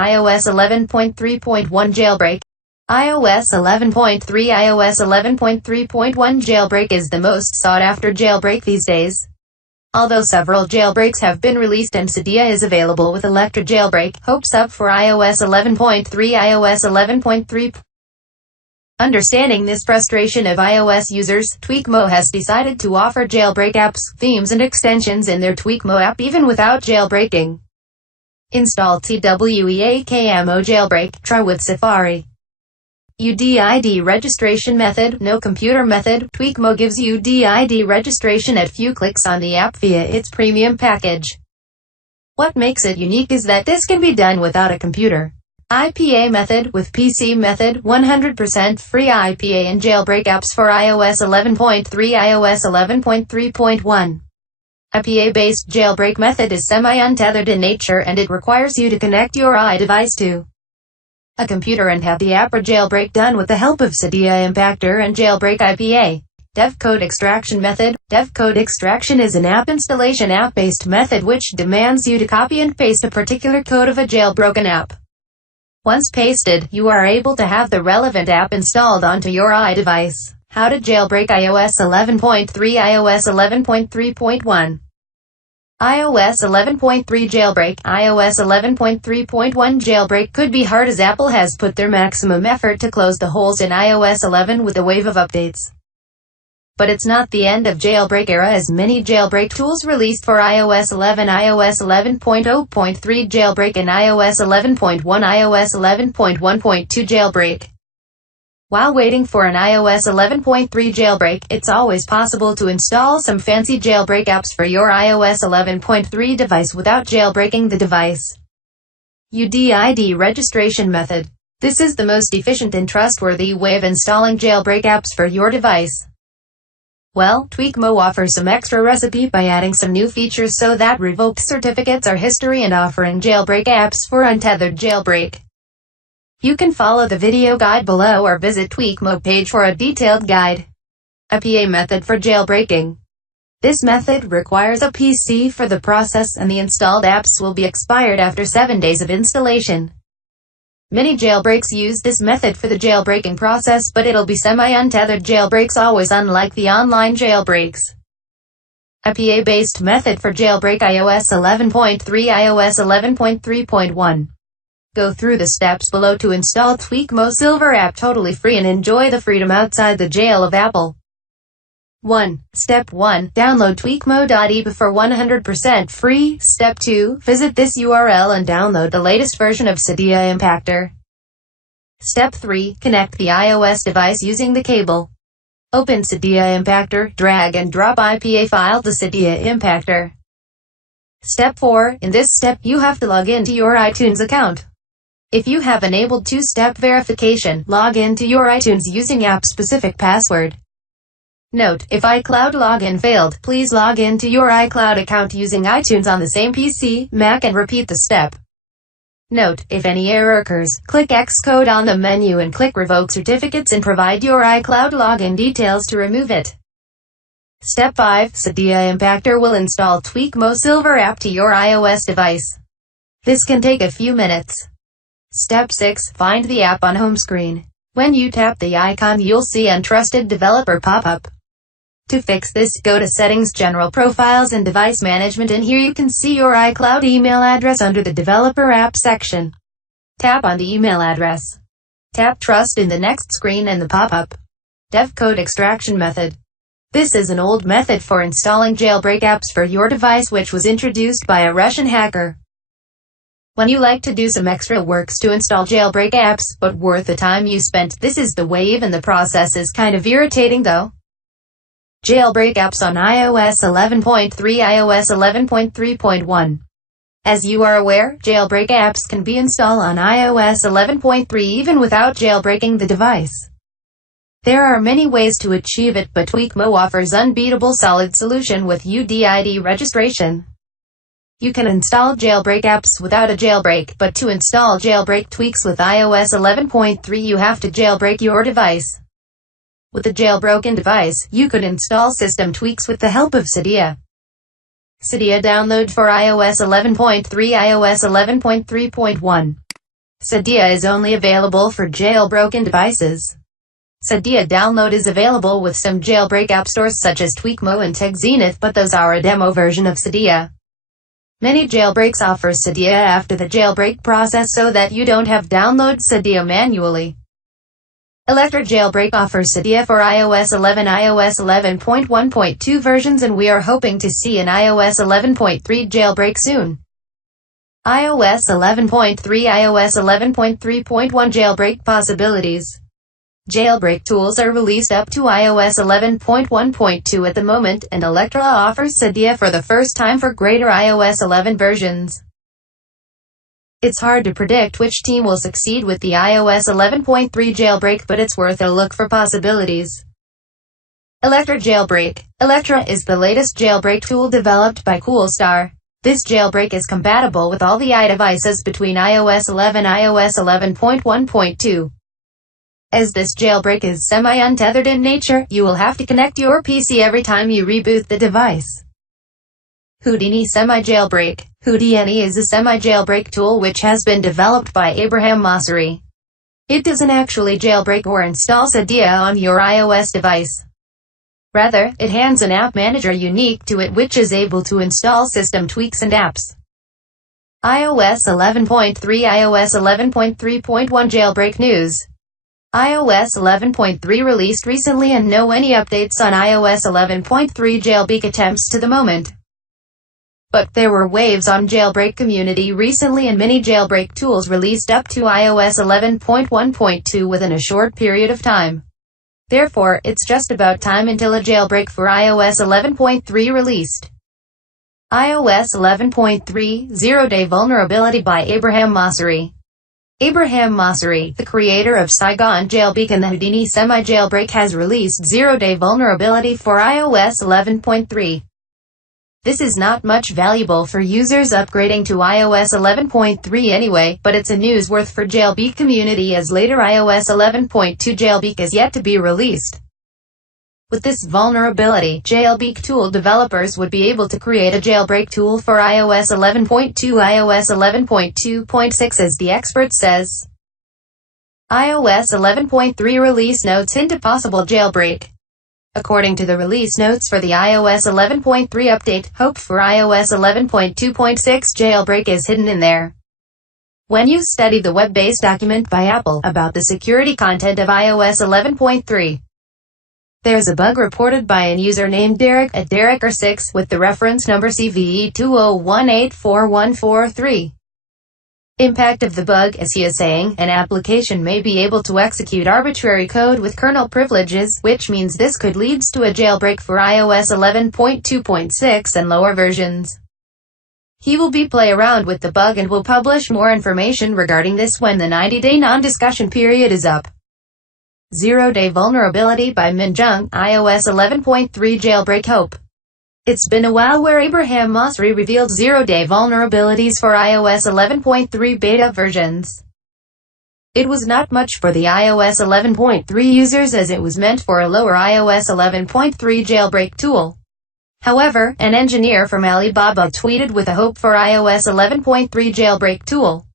iOS 11.3.1 Jailbreak. iOS 11.3 iOS 11.3.1 Jailbreak is the most sought-after jailbreak these days. Although several jailbreaks have been released and Cydia is available with Electra Jailbreak, hopes up for iOS 11.3 iOS 11.3. Understanding this frustration of iOS users, TweakMo has decided to offer jailbreak apps, themes and extensions in their TweakMo app even without jailbreaking. Install TweakMo Jailbreak, try with Safari. UDID registration method, no computer method. TweakMo gives UDID registration at few clicks on the app via its premium package. What makes it unique is that this can be done without a computer. IPA Method with PC Method, 100% free IPA and jailbreak apps for iOS 11.3 iOS 11.3.1. IPA-based jailbreak method is semi-untethered in nature and it requires you to connect your iDevice to a computer and have the app or jailbreak done with the help of Cydia Impactor and Jailbreak IPA. Dev Code Extraction Method. Dev Code Extraction is an app installation app-based method which demands you to copy and paste a particular code of a jailbroken app. Once pasted, you are able to have the relevant app installed onto your iDevice. How to jailbreak iOS 11.3 iOS 11.3.1 iOS 11.3 Jailbreak. iOS 11.3.1 Jailbreak could be hard as Apple has put their maximum effort to close the holes in iOS 11 with a wave of updates. But it's not the end of jailbreak era as many jailbreak tools released for iOS 11, iOS 11.0.3 Jailbreak and iOS 11.1, iOS 11.1.2 Jailbreak. While waiting for an iOS 11.3 jailbreak, it's always possible to install some fancy jailbreak apps for your iOS 11.3 device without jailbreaking the device. UDID registration method. This is the most efficient and trustworthy way of installing jailbreak apps for your device. Well, TweakMo offers some extra recipe by adding some new features so that revoked certificates are history and offering jailbreak apps for untethered jailbreak. You can follow the video guide below or visit TweakMo page for a detailed guide. IPA method for jailbreaking. This method requires a PC for the process and the installed apps will be expired after 7 days of installation. Many jailbreaks use this method for the jailbreaking process, but it'll be semi-untethered jailbreaks always, unlike the online jailbreaks. IPA-based method for jailbreak iOS 11.3 iOS 11.3.1. Go through the steps below to install TweakMo Silver app totally free and enjoy the freedom outside the jail of Apple. 1. Step 1. Download TweakMo.ep for 100% free. Step 2. Visit this URL and download the latest version of Cydia Impactor. Step 3. Connect the iOS device using the cable. Open Cydia Impactor, drag and drop IPA file to Cydia Impactor. Step 4. In this step, you have to log into your iTunes account. If you have enabled two-step verification, log into your iTunes using app-specific password. Note, if iCloud login failed, please log into your iCloud account using iTunes on the same PC, Mac and repeat the step. Note, if any error occurs, click Xcode on the menu and click Revoke Certificates and provide your iCloud login details to remove it. Step 5. Cydia Impactor will install TweakMo Silver app to your iOS device. This can take a few minutes. Step 6. Find the app on home screen. When you tap the icon, you'll see Untrusted Developer pop up. To fix this, go to Settings, General Profiles and Device Management, and here you can see your iCloud email address under the Developer App section. Tap on the email address. Tap Trust in the next screen and the pop-up. Dev Code Extraction Method. This is an old method for installing jailbreak apps for your device which was introduced by a Russian hacker. When you like to do some extra works to install jailbreak apps, but worth the time you spent, this is the way. Even the process is kind of irritating though. Jailbreak apps on iOS 11.3 iOS 11.3.1. As you are aware, jailbreak apps can be installed on iOS 11.3 even without jailbreaking the device. There are many ways to achieve it, but TweakMo offers unbeatable solid solution with UDID registration. You can install jailbreak apps without a jailbreak, but to install jailbreak tweaks with iOS 11.3 you have to jailbreak your device. With a jailbroken device, you could install system tweaks with the help of Cydia. Cydia download for iOS 11.3 iOS 11.3.1. Cydia is only available for jailbroken devices. Cydia download is available with some jailbreak app stores such as TweakMo and TechZenith, but those are a demo version of Cydia. Many jailbreaks offer Cydia after the jailbreak process so that you don't have to download Cydia manually. Electra Jailbreak offers Cydia for iOS 11, iOS 11.1.2 versions, and we are hoping to see an iOS 11.3 jailbreak soon. iOS 11.3, iOS 11.3.1 jailbreak possibilities. Jailbreak tools are released up to iOS 11.1.2 at the moment, and Electra offers Cydia for the first time for greater iOS 11 versions. It's hard to predict which team will succeed with the iOS 11.3 jailbreak, but it's worth a look for possibilities. Electra Jailbreak. Electra is the latest jailbreak tool developed by Coolstar. This jailbreak is compatible with all the iDevices between iOS 11 and iOS 11.1.2. As this jailbreak is semi-untethered in nature, you will have to connect your PC every time you reboot the device. Houdini Semi-Jailbreak. Houdini is a semi-jailbreak tool which has been developed by Abraham Mosseri. It doesn't actually jailbreak or install Cydia on your iOS device. Rather, it hands an app manager unique to it which is able to install system tweaks and apps. iOS 11.3 iOS 11.3.1 Jailbreak News. iOS 11.3 released recently, and no any updates on iOS 11.3 jailbreak attempts to the moment. But there were waves on jailbreak community recently, and many jailbreak tools released up to iOS 11.1.2 within a short period of time. Therefore, it's just about time until a jailbreak for iOS 11.3 released. iOS 11.3 Zero-Day Vulnerability by Abraham Mosseri. Abraham Mosseri, the creator of Saigon Jailbreak and the Houdini Semi-Jailbreak, has released Zero-Day Vulnerability for iOS 11.3. This is not much valuable for users upgrading to iOS 11.3 anyway, but it's a news worth for jailbreak community as later iOS 11.2 jailbreak is yet to be released. With this vulnerability, jailbreak tool developers would be able to create a jailbreak tool for iOS 11.2, iOS 11.2.6 as the expert says. iOS 11.3 release notes hint a possible jailbreak. According to the release notes for the iOS 11.3 update, hope for iOS 11.2.6 jailbreak is hidden in there. When you study the web-based document by Apple about the security content of iOS 11.3, there's a bug reported by a user named Derek at Derek6 with the reference number CVE20184143. Impact of the bug, as he is saying, an application may be able to execute arbitrary code with kernel privileges, which means this could lead to a jailbreak for iOS 11.2.6 and lower versions. He will play around with the bug and will publish more information regarding this when the 90-day non-discussion period is up. Zero-Day Vulnerability by Minjung, iOS 11.3 Jailbreak Hope. It's been a while where Abraham Mosseri revealed zero-day vulnerabilities for iOS 11.3 beta versions. It was not much for the iOS 11.3 users as it was meant for a lower iOS 11.3 jailbreak tool. However, an engineer from Alibaba tweeted with a hope for iOS 11.3 jailbreak tool.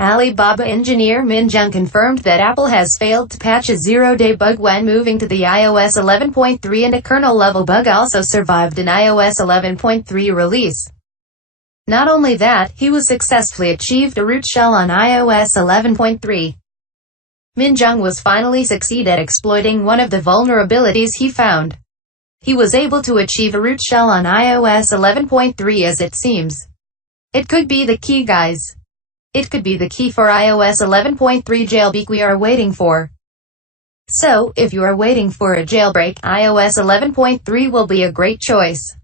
Alibaba engineer Min Jung confirmed that Apple has failed to patch a zero-day bug when moving to the iOS 11.3, and a kernel-level bug also survived an iOS 11.3 release. Not only that, he was successfully achieved a root shell on iOS 11.3. Min Jung was finally succeed at exploiting one of the vulnerabilities he found. He was able to achieve a root shell on iOS 11.3 as it seems. It could be the key, guys. It could be the key for iOS 11.3 jailbreak we are waiting for. So, if you are waiting for a jailbreak, iOS 11.3 will be a great choice.